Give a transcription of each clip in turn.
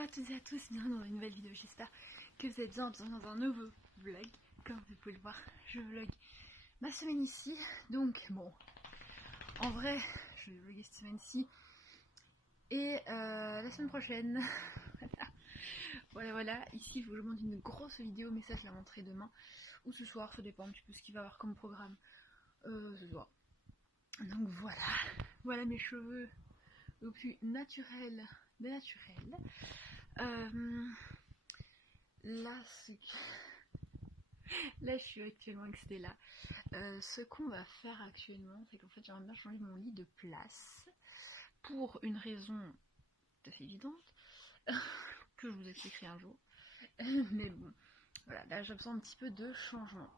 Hello à toutes et à tous, bienvenue dans une nouvelle vidéo, j'espère que vous êtes bien dans un nouveau vlog. Comme vous pouvez le voir, je vlog ma semaine ici, donc bon, en vrai, je vais vlogger cette semaine-ci et la semaine prochaine, voilà, ici il faut que je monte une grosse vidéo, mais ça je la montrerai demain ou ce soir, ça dépend un petit peu ce qu'il va y avoir comme programme ce soir. Donc voilà mes cheveux au plus naturel de naturel. Là je suis actuellement avec Stella. Ce qu'on va faire actuellement, c'est qu'en fait j'aimerais bien changer mon lit de place pour une raison tout à fait évidente que je vous expliquerai un jour. Mais bon, voilà, là j'ai besoin un petit peu de changement.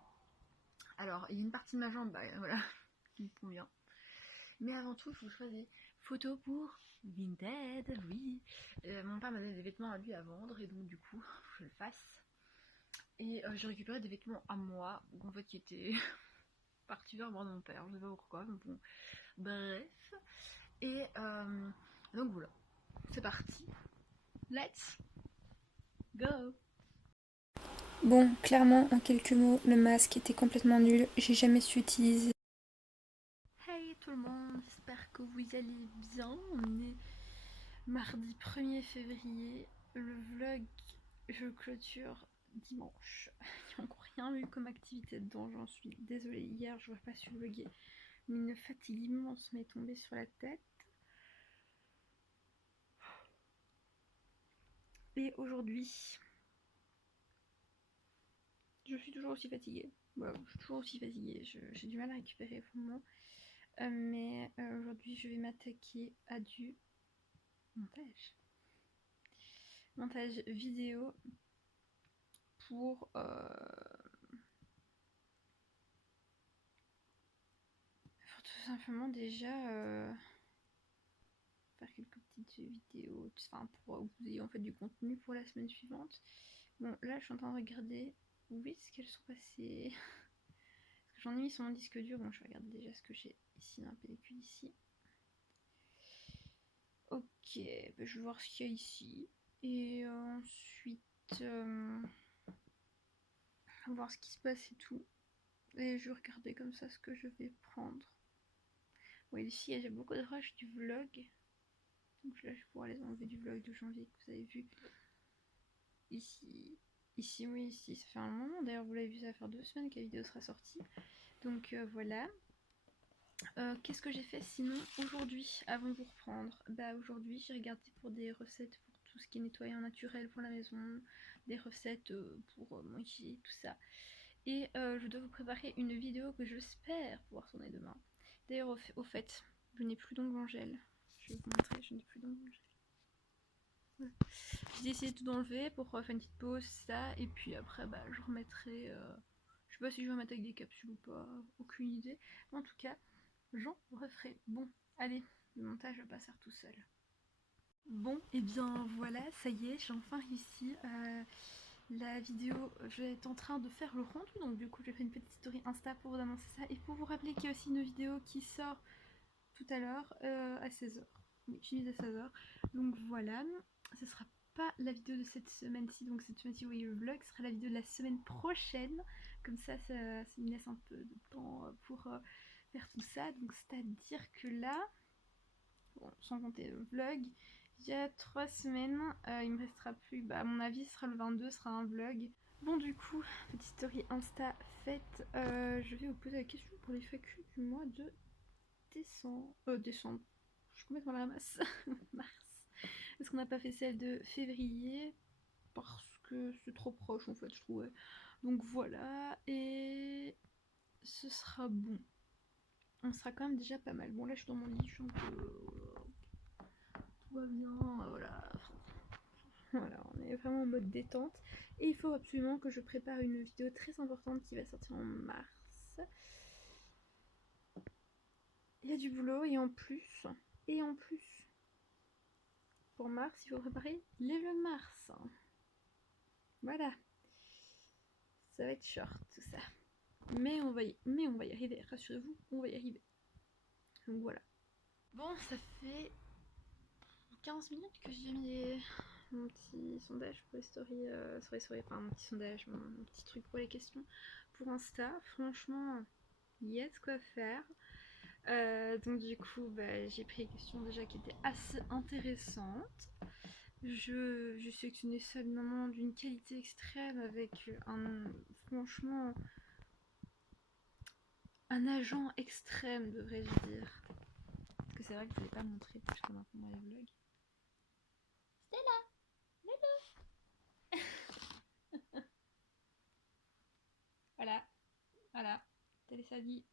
Alors il y a une partie de ma jambe, voilà, qui me convient. Mais avant tout, il faut choisir des photos pour Vinted, oui. Mon père m'avait des vêtements à lui à vendre et donc du coup, faut que je le fasse. Et j'ai récupéré des vêtements à moi, en fait qui étaient partis vers moi de mon père, je sais pas pourquoi, mais bon, bref. Et donc voilà, c'est parti. Let's go. Bon, clairement, en quelques mots, le masque était complètement nul, j'ai jamais su utiliser. Hey tout le monde, j'espère que vous allez bien. On est mardi 1er février. Le vlog, je clôture dimanche. Il n'y a encore rien eu comme activité dedans, j'en suis désolée. Hier, je n'aurais pas su vlogger. Mais une fatigue immense m'est tombée sur la tête. Et aujourd'hui, je suis toujours aussi fatiguée. Voilà, je suis toujours aussi fatiguée. J'ai du mal à récupérer pour moi. Mais aujourd'hui, je vais m'attaquer à du montage vidéo pour tout simplement déjà faire quelques petites vidéos, enfin pour que vous ayez en fait du contenu pour la semaine suivante. Bon, là je suis en train de regarder où est-ce qu'elles sont passées. Parce que j'en ai mis sur mon disque dur. Bon, je regarde déjà ce que j'ai ici dans la pellicule ici. Ok, bah, je vais voir ce qu'il y a ici. Et ensuite voir ce qui se passe et tout. Et je vais regarder comme ça ce que je vais prendre. Oui, ici j'ai beaucoup de rush du vlog. Donc là je vais pouvoir les enlever du vlog de janvier que vous avez vu. Ici, oui, ici, ça fait un moment. D'ailleurs, vous l'avez vu, ça va faire 2 semaines que la vidéo sera sortie. Donc voilà. Qu'est-ce que j'ai fait sinon aujourd'hui, avant de vous reprendre? Bah aujourd'hui, j'ai regardé pour des recettes pour tout ce qui est nettoyant naturel pour la maison, des recettes pour manger, tout ça. Et je dois vous préparer une vidéo que j'espère pouvoir tourner demain. D'ailleurs, au fait, je n'ai plus d'ongles en gel. Je vais vous montrer, je n'ai plus d'ongles en gel. Voilà. J'ai essayé de tout enlever pour faire une petite pause, ça, et puis après, bah, je remettrai. Je sais pas si je vais remettre avec des capsules ou pas, aucune idée. Mais en tout cas, j'en referai. Bon, allez, le montage va pas se faire tout seul. Bon, et bien voilà, ça y est, j'ai enfin réussi. La vidéo, je vais être en train de faire le rendu, donc du coup, je vais faire une petite story Insta pour vous annoncer ça et pour vous rappeler qu'il y a aussi une vidéo qui sort tout à l'heure à 16h. Oui, je finis à 16h. Donc voilà, ce sera pas la vidéo de cette semaine-ci, donc cette semaine-ci, oui, le vlog sera la vidéo de la semaine prochaine. Comme ça me laisse un peu de temps pour faire tout ça. Donc c'est-à-dire que là, bon, sans compter le vlog, il y a 3 semaines, il me restera plus, bah à mon avis ce sera le 22, ce sera un vlog. Bon du coup, petite story Insta faite, je vais vous poser la question pour les FAQ du mois de décembre, je suis complètement à la masse, mars. Est-ce qu'on n'a pas fait celle de février? Parce que c'est trop proche en fait, je trouvais. Donc voilà, et ce sera bon. On sera quand même déjà pas mal. Bon là je suis dans mon lit, je suis un peu... tout va bien, voilà. Voilà, on est vraiment en mode détente. Et il faut absolument que je prépare une vidéo très importante qui va sortir en mars. Il y a du boulot et en plus, pour mars, il faut préparer les vlogs mars. Voilà. Ça va être short tout ça. Mais on va y arriver, rassurez-vous, on va y arriver. Donc voilà. Bon, ça fait 15 minutes que j'ai mis mon petit sondage pour les stories, enfin mon petit sondage, mon petit truc pour les questions pour Insta. Franchement, il y a de quoi faire. Donc du coup, j'ai pris des questions déjà qui étaient assez intéressantes. Je sélectionnais seulement d'une qualité extrême avec franchement, un agent extrême, devrais-je dire. Parce que c'est vrai que je ne l'ai pas montré jusqu'à maintenant dans les vlogs. Voilà, voilà, telle est sa vie.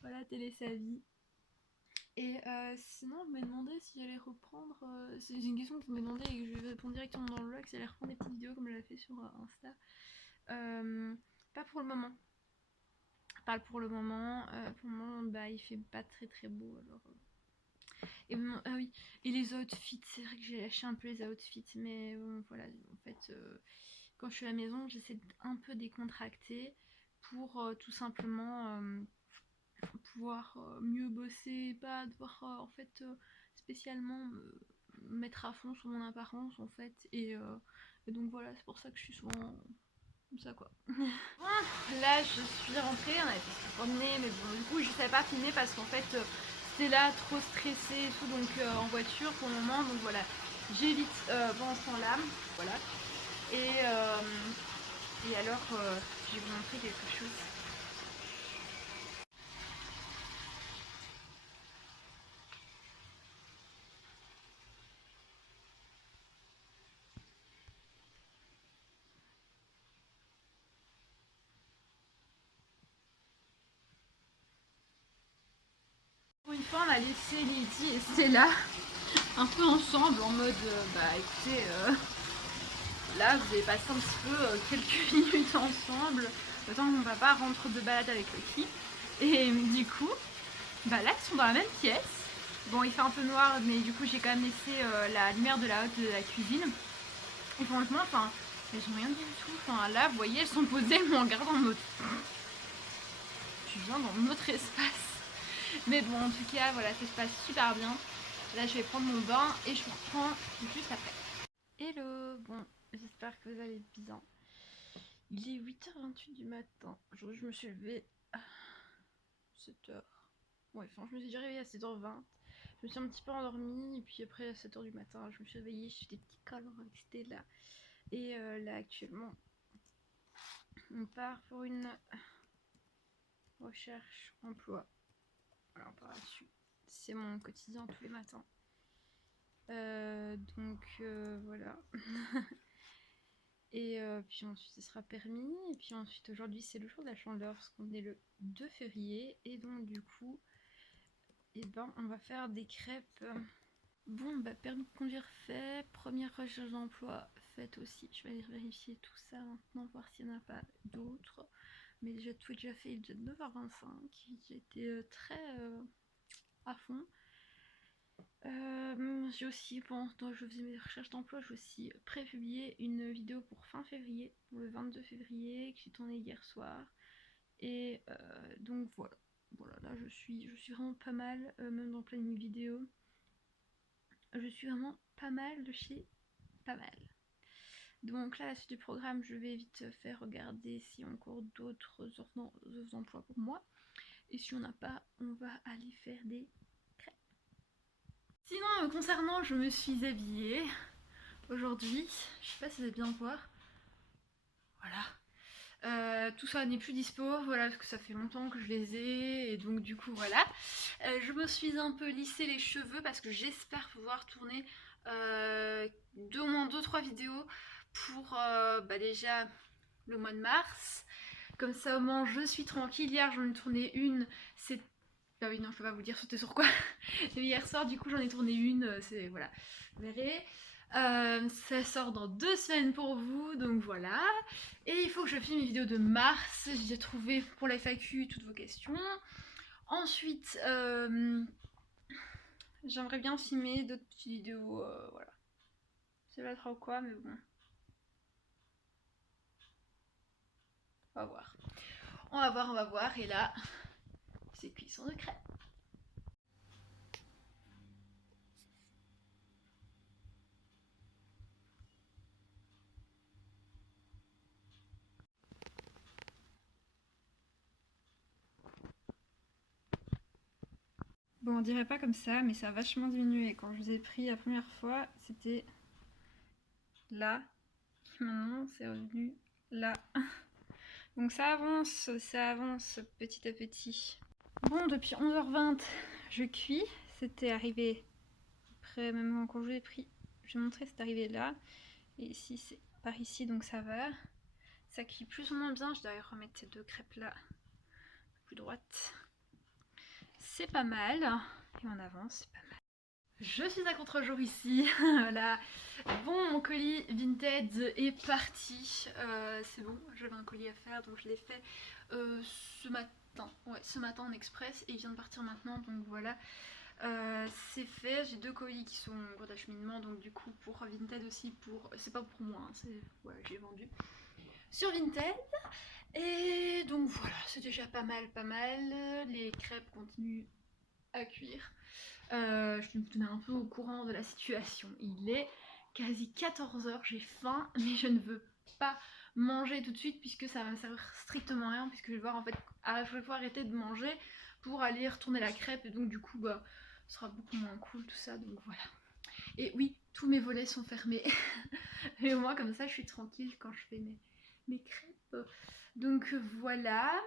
Voilà, telle est sa vie. Et sinon, je me demandais si j'allais reprendre. C'est une question que je me demandais et que je vais répondre directement dans le vlog, si j'allais reprendre des petites vidéos comme je l'ai fait sur Insta. Pas pour le moment. Pas pour le moment. Pour le moment, il fait pas très très beau. Alors, et ah oui, et les outfits, c'est vrai que j'ai lâché un peu les outfits, mais voilà, en fait, quand je suis à la maison, j'essaie un peu décontracter pour tout simplement pouvoir mieux bosser, pas devoir en fait spécialement me mettre à fond sur mon apparence en fait, et donc voilà, c'est pour ça que je suis souvent comme ça quoi. Bon, là je suis rentrée, on a été se promener, mais bon du coup je savais pas filmer parce qu'en fait c'était là trop stressée et tout, donc en voiture pour le moment, donc voilà, j'évite pendant ce temps là, voilà, et alors je vais vous montrer quelque chose. Pour une fois on a laissé Lady et Stella un peu ensemble en mode écoutez, là vous avez passé un petit peu quelques minutes ensemble le temps que mon papa rentre de balade avec Lucky, et du coup là ils sont dans la même pièce. Bon, il fait un peu noir, mais du coup j'ai quand même laissé la lumière de la haute de la cuisine, et franchement enfin elles ont rien dit du tout. Enfin là vous voyez, elles sont posées, elles me regardent en mode tu viens dans notre espace. Mais bon, en tout cas voilà, ça se passe super bien. Là je vais prendre mon bain et je vous reprends juste après. Hello, bon, j'espère que vous allez bien. Il est 8h28 du matin. Aujourd'hui je me suis levée à 7h. Ouais, enfin je me suis déjà réveillée à 7h20. Je me suis un petit peu endormie et puis après à 7h du matin je me suis réveillée, je fais des petits câlins avec Stella. Et là actuellement on part pour une recherche emploi. Voilà, on part là-dessus. C'est mon quotidien tous les matins. Donc voilà. Et puis ensuite ce sera permis. Et puis ensuite aujourd'hui c'est le jour de la chandeleur parce qu'on est le 2 février. Et donc du coup, on va faire des crêpes. Bon, permis de conduire fait, première recherche d'emploi faite aussi. Je vais aller vérifier tout ça maintenant, voir s'il n'y en a pas d'autres. Mais déjà tout est déjà fait, il est déjà 9h25. J'ai été très à fond. J'ai aussi, pendant que je faisais mes recherches d'emploi, j'ai aussi pré-publié une vidéo pour fin février, pour le 22 février, que j'ai tournée hier soir. Et donc voilà. Voilà, là je suis vraiment pas mal, même dans plein de vidéos. Je suis vraiment pas mal de chez pas mal. Donc là, la suite du programme, je vais vite faire regarder s'il y a encore d'autres offres d'emploi pour moi. Et si on n'a pas, on va aller faire des crêpes. Sinon, me concernant, je me suis habillée aujourd'hui. Je sais pas si vous allez bien voir. Voilà. Tout ça n'est plus dispo, voilà, parce que ça fait longtemps que je les ai, et donc du coup voilà. Je me suis un peu lissé les cheveux parce que j'espère pouvoir tourner au moins 2-3 vidéos pour déjà le mois de mars. Comme ça au moins je suis tranquille. Hier j'en ai tourné une, c'est... Ah oui non, je peux pas vous dire sauter sur quoi. Hier soir du coup j'en ai tourné une, c'est... voilà, vous verrez. Ça sort dans 2 semaines pour vous, donc voilà. Et il faut que je filme une vidéo de mars. J'ai trouvé pour la FAQ toutes vos questions. Ensuite, j'aimerais bien filmer d'autres petites vidéos, voilà. C'est pas trop quoi, mais bon. On va voir. On va voir, on va voir. Et là, c'est cuisson de crêpes. Bon, on dirait pas comme ça, mais ça a vachement diminué. Quand je vous ai pris la première fois, c'était là. Maintenant, c'est revenu là. Donc ça avance petit à petit. Bon, depuis 11h20, je cuis. C'était arrivé après, même quand je vous ai pris, je vais montrer, c'est arrivé là. Et ici, c'est par ici, donc ça va. Ça cuit plus ou moins bien. Je dois remettre ces deux crêpes là, plus droite. C'est pas mal. Et on avance, c'est pas mal. Je suis à contre-jour ici. Voilà. Bon, mon colis Vinted est parti. C'est bon, j'avais un colis à faire, donc je l'ai fait ce matin. Ouais, ce matin en express et il vient de partir maintenant, donc voilà. C'est fait, j'ai deux colis qui sont en cours d'acheminement, donc du coup pour Vinted aussi, c'est pas pour moi, hein, c'est ouais, j'ai vendu sur Vinted. Et donc voilà, c'est déjà pas mal. Les crêpes continuent à cuire. Je vais vous tenir un peu au courant de la situation. Il est quasi 14h, j'ai faim, mais je ne veux pas manger tout de suite puisque ça va me servir strictement à rien, puisque je vais devoir en fait à chaque fois arrêter de manger pour aller retourner la crêpe, et donc du coup bah ce sera beaucoup moins cool tout ça, donc voilà. Et oui, tous mes volets sont fermés. Et au moins comme ça je suis tranquille quand je fais mes crêpes. Donc voilà.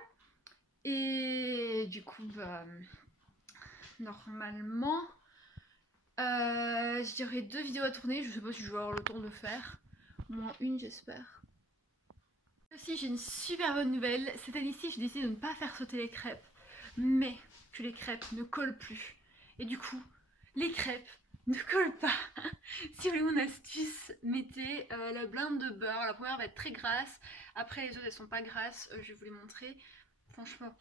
Et du coup bah normalement je dirais 2 vidéos à tourner. Je sais pas si je vais avoir le temps de faire. Au moins une, j'espère. Aussi, j'ai une super bonne nouvelle. Cette année-ci, j'ai décidé de ne pas faire sauter les crêpes, mais que les crêpes ne collent plus. Et du coup, les crêpes ne collent pas. Si vous voulez mon astuce, mettez la blinde de beurre. La première va être très grasse. Après, les autres, elles sont pas grasses. Je vais vous les montrer. Franchement,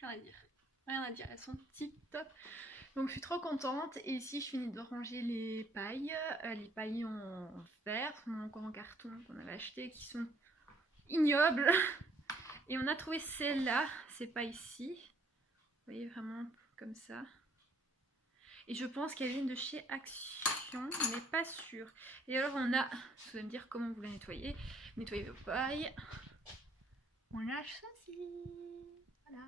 rien à dire. Rien à dire. Elles sont tip top. Donc je suis trop contente. Et ici je finis de ranger les pailles. Les pailles en verre, encore en carton qu'on avait acheté, qui sont ignobles. Et on a trouvé celle-là, c'est pas ici. Vous voyez, vraiment comme ça. Et je pense qu'elle vient de chez Action, mais pas sûre. Et alors on a, vous allez me dire comment vous la nettoyez. Nettoyez vos pailles. On l'a choisi. Voilà.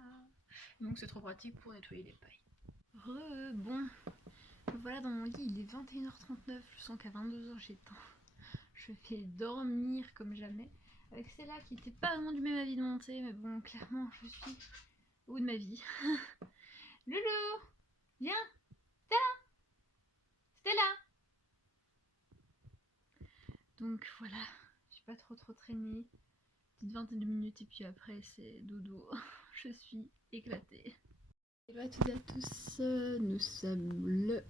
Donc c'est trop pratique pour nettoyer les pailles. Bon. Voilà, dans mon lit, il est 21h39. Je sens qu'à 22h j'ai temps. Je vais dormir comme jamais. Avec celle-là qui n'était pas vraiment du même avis de monter, mais bon, clairement, je suis au bout de ma vie. Loulou, viens, Stella. Donc voilà, je suis pas trop traînée. Petite vingtaine de minutes et puis après c'est dodo. Je suis éclatée. Hello à toutes et à tous, nous sommes le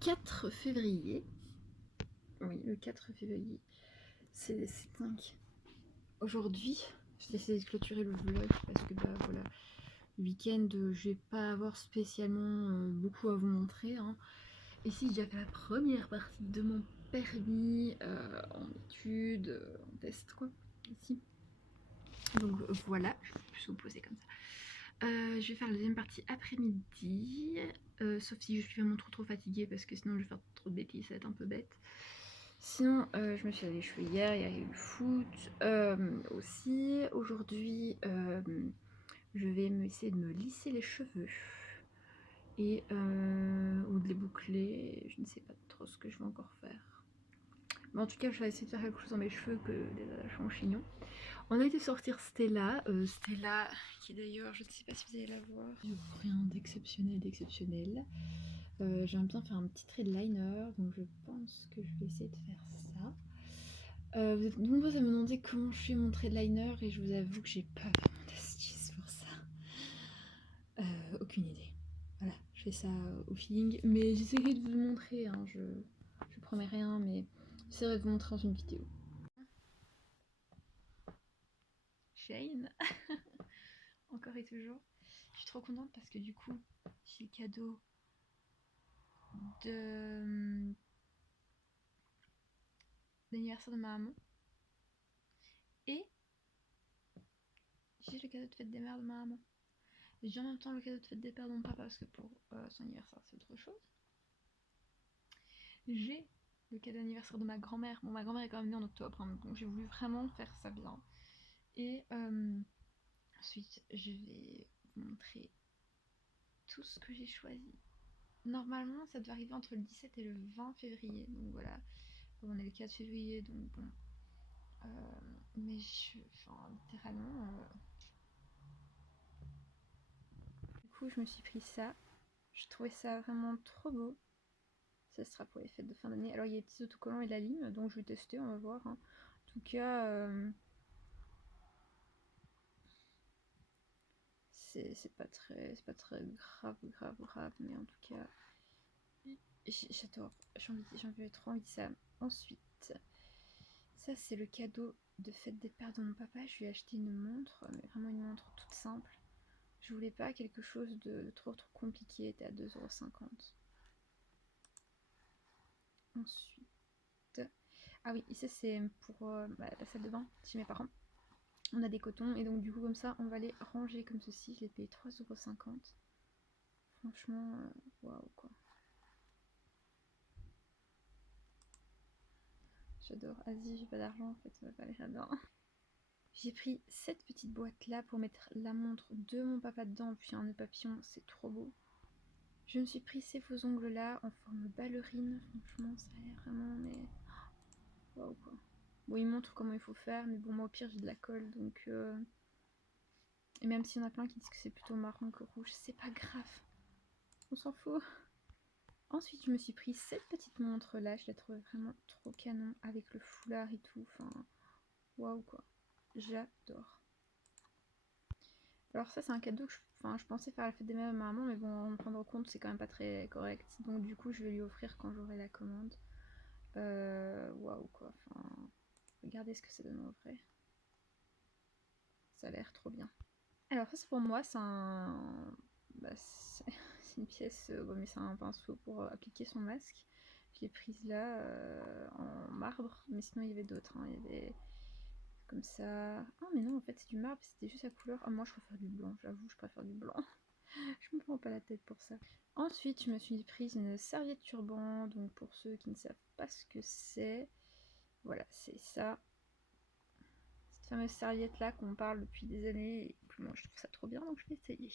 4 février. Oui, le 4 février. C'est dingue. Aujourd'hui, j'ai essayé de clôturer le vlog parce que bah voilà, le week-end je vais pas avoir spécialement beaucoup à vous montrer. Hein. Ici j'ai déjà fait la première partie de mon permis en études, en test quoi, ici. Donc voilà, je vais plus vous poser comme ça. Je vais faire la deuxième partie après-midi, sauf si je suis vraiment trop fatiguée parce que sinon je vais faire trop de bêtises, ça va être un peu bête. Sinon, je me suis lavé les cheveux hier, il y a eu le foot aussi. Aujourd'hui, je vais essayer de me lisser les cheveux et ou de les boucler. Je ne sais pas trop ce que je vais encore faire. Mais en tout cas, je vais essayer de faire quelque chose dans mes cheveux que des attachements en chignon. On a été sortir Stella, Stella qui d'ailleurs, je ne sais pas si vous allez la voir. Rien d'exceptionnel. J'aime bien faire un petit trait de liner, donc je pense que je vais essayer de faire ça. Vous êtes nombreux à me demander comment je fais mon trait de liner et je vous avoue que j'ai pas vraiment d'astuce pour ça. Aucune idée. Voilà, je fais ça au feeling, mais j'essaierai de vous le montrer, hein. Je promets rien, mais j'essaierai de vous montrer dans une vidéo. Shane, encore et toujours. Je suis trop contente parce que du coup, j'ai le cadeau d'anniversaire de ma maman et j'ai le cadeau de fête des mères de ma maman. J'ai en même temps le cadeau de fête des pères de mon papa parce que pour son anniversaire c'est autre chose. J'ai le cadeau d'anniversaire de ma grand-mère. Bon, ma grand-mère est quand même née en octobre, hein, donc j'ai voulu vraiment faire ça bien. Et ensuite je vais vous montrer tout ce que j'ai choisi. Normalement, ça doit arriver entre le 17 et le 20 février. Donc voilà. On est le 4 février, donc bon. Mais littéralement. Du coup, je me suis pris ça. Je trouvais ça vraiment trop beau. Ça sera pour les fêtes de fin d'année. Alors, il y a les petits autocollants et la lime, donc je vais tester, on va voir. Hein. En tout cas, c'est pas très grave, mais en tout cas, j'adore. J'en trop envie de ça. Ensuite, ça c'est le cadeau de fête des pères de mon papa. Je lui ai acheté une montre, mais vraiment une montre toute simple. Je voulais pas quelque chose de trop compliqué, elle était à 2,50 €. Ensuite, ah oui, et ça c'est pour la salle de bain chez mes parents. On a des cotons et donc du coup comme ça on va les ranger comme ceci. Je l'ai payé 3,50 €. Franchement, waouh quoi. J'adore. Asie, j'ai pas d'argent en fait, ça va pas aller là-dedans. J'ai pris cette petite boîte là pour mettre la montre de mon papa dedans, puis un nœud papillon, c'est trop beau. Je me suis pris ces faux ongles là en forme ballerine, franchement ça a l'air vraiment mais waouh quoi. Bon il montre comment il faut faire, mais bon moi au pire j'ai de la colle donc et même s'il y en a plein qui disent que c'est plutôt marron que rouge, c'est pas grave, on s'en fout. Ensuite je me suis pris cette petite montre là, je la trouvais vraiment trop canon avec le foulard et tout, enfin waouh quoi, j'adore. Alors ça c'est un cadeau que je pensais faire à la fête des mères à ma maman, mais bon en me rendre compte c'est quand même pas très correct, donc du coup je vais lui offrir quand j'aurai la commande. Waouh quoi, enfin regardez ce que ça donne en vrai, ça a l'air trop bien. Alors ça c'est pour moi, c'est un... c'est une pièce, mais c'est un pinceau pour appliquer son masque. Je l'ai prise là en marbre, mais sinon il y avait d'autres, hein. Il y avait comme ça. Ah mais non en fait c'est du marbre, c'était juste la couleur. Ah moi je préfère du blanc, j'avoue je préfère du blanc. Je me prends pas la tête pour ça. Ensuite je me suis prise une serviette turban, donc pour ceux qui ne savent pas ce que c'est, voilà c'est ça. Cette fameuse serviette là qu'on parle depuis des années, et puis moi je trouve ça trop bien donc je vais essayer.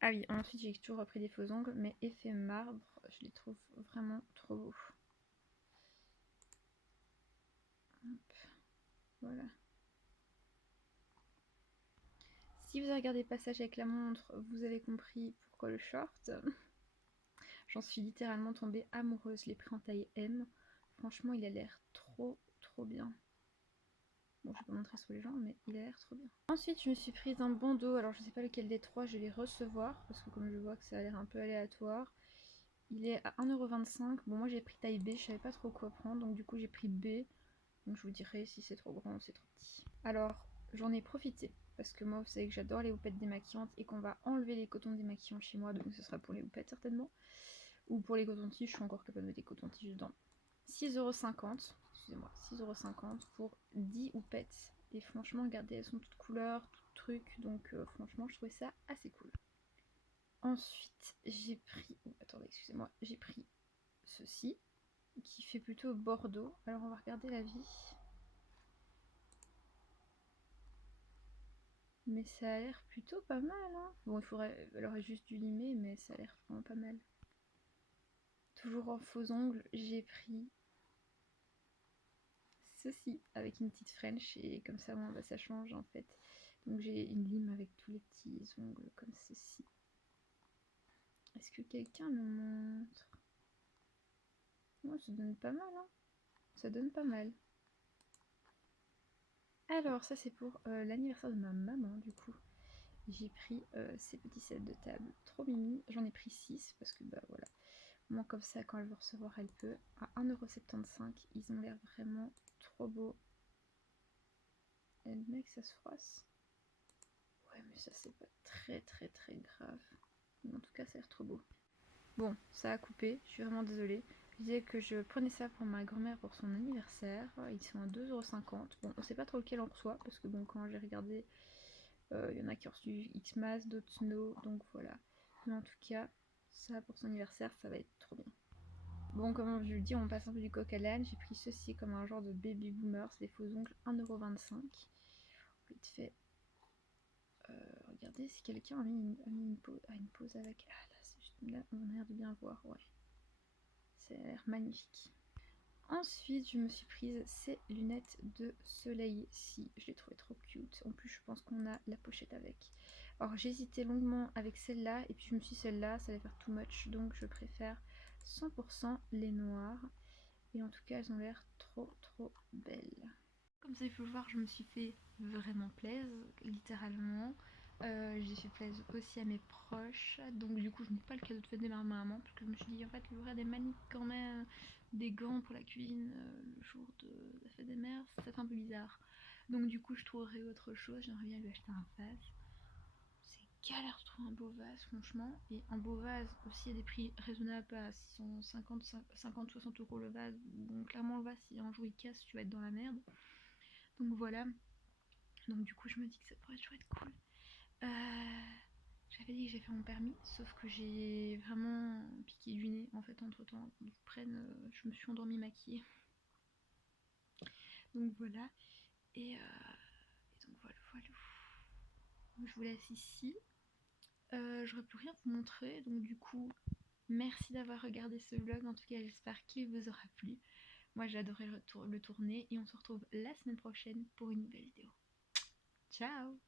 Ah oui, ensuite j'ai toujours repris des faux ongles, mais effet marbre, je les trouve vraiment trop beaux. Hop, voilà. Si vous avez regardé Passage avec la montre, vous avez compris pourquoi le short. J'en suis littéralement tombée amoureuse, je l'ai pris en taille M. Franchement, il a l'air trop bien. Bon, je vais pas montrer sur les gens, mais il a l'air trop bien. Ensuite, je me suis prise un bandeau. Alors, je sais pas lequel des trois je vais recevoir, parce que comme je vois que ça a l'air un peu aléatoire. Il est à 1,25 €. Bon, moi j'ai pris taille B, je savais pas trop quoi prendre, donc du coup j'ai pris B. Donc je vous dirai si c'est trop grand ou c'est trop petit. Alors, j'en ai profité, parce que moi vous savez que j'adore les houppettes démaquillantes et qu'on va enlever les cotons démaquillants chez moi, donc ce sera pour les houppettes certainement. Ou pour les cotons-tiges, je suis encore capable de mettre des cotons-tiges dedans. 6,50 €, excusez-moi, 6,50 € pour 10 houpettes. Et franchement, regardez, elles sont toutes couleurs, toutes trucs, donc franchement je trouvais ça assez cool. Ensuite, j'ai pris... Oh, attendez, excusez-moi. J'ai pris ceci, qui fait plutôt bordeaux. Alors, on va regarder la vie. Mais ça a l'air plutôt pas mal, hein. Bon, elle aurait juste dû limer, mais ça a l'air vraiment pas mal. Toujours en faux ongles, j'ai pris ceci, avec une petite French, et comme ça, bon, bah, ça change, en fait. Donc, j'ai une lime avec tous les petits ongles, comme ceci. Est-ce que quelqu'un me montre? Ouais, ça donne pas mal, hein. Ça donne pas mal. Alors, ça c'est pour l'anniversaire de ma maman, du coup. J'ai pris ces petits sets de table trop mimi. J'en ai pris 6 parce que, bah voilà. Moi, comme ça, quand elle veut recevoir, elle peut. À 1,75 €. Ils ont l'air vraiment trop beaux. Et le mec, ça se froisse. Ouais, mais ça, c'est pas très grave. Mais en tout cas, ça a l'air trop beau. Bon, ça a coupé. Je suis vraiment désolée. Je disais que je prenais ça pour ma grand-mère pour son anniversaire. Ils sont à 2,50 €. Bon, on sait pas trop lequel on reçoit parce que bon, quand j'ai regardé, il y en a qui ont reçu Xmas, d'autres Snow, donc voilà. Mais en tout cas, ça pour son anniversaire, ça va être trop bien. Bon, comme je le dis, on passe un peu du coq à l'âne. J'ai pris ceci comme un genre de baby boomer, c'est des faux ongles, 1,25 €. Vite fait. Regardez si quelqu'un a mis une pause avec. Ah là, là on a l'air de bien voir, ouais. Ça a l'air magnifique. Ensuite, je me suis prise ces lunettes de soleil-ci. Je les trouvais trop cute. En plus, je pense qu'on a la pochette avec. Alors, j'hésitais longuement avec celle-là. Et puis, je me suis dit, celle-là, ça allait faire too much. Donc, je préfère 100% les noires. Et en tout cas, elles ont l'air trop belles. Comme ça, il faut le voir, je me suis fait vraiment plaisir, littéralement. J'ai fait plaisir aussi à mes proches. Donc, du coup, je n'ai pas le cadeau de fête de ma maman. Parce que je me suis dit, en fait, il y aurait des maniques quand même, des gants pour la cuisine le jour de la fête des mères. Ça fait un peu bizarre. Donc, du coup, je trouverai autre chose. J'aimerais bien lui acheter un vase. C'est galère de trouver un beau vase, franchement. Et un beau vase aussi à des prix raisonnables, à 650, 50-60 euros le vase. Bon, clairement, le vase, si un jour il casse, tu vas être dans la merde. Donc voilà. Donc du coup, je me dis que ça pourrait toujours être cool. J'avais dit que j'ai fait mon permis, sauf que j'ai vraiment piqué du nez en fait entre temps. Je me suis endormie maquillée. Donc voilà. Et donc voilà. Je vous laisse ici. J'aurais plus rien à vous montrer. Donc du coup, merci d'avoir regardé ce vlog. En tout cas, j'espère qu'il vous aura plu. Moi, j'ai adoré le tourner. Et on se retrouve la semaine prochaine pour une nouvelle vidéo. Ciao!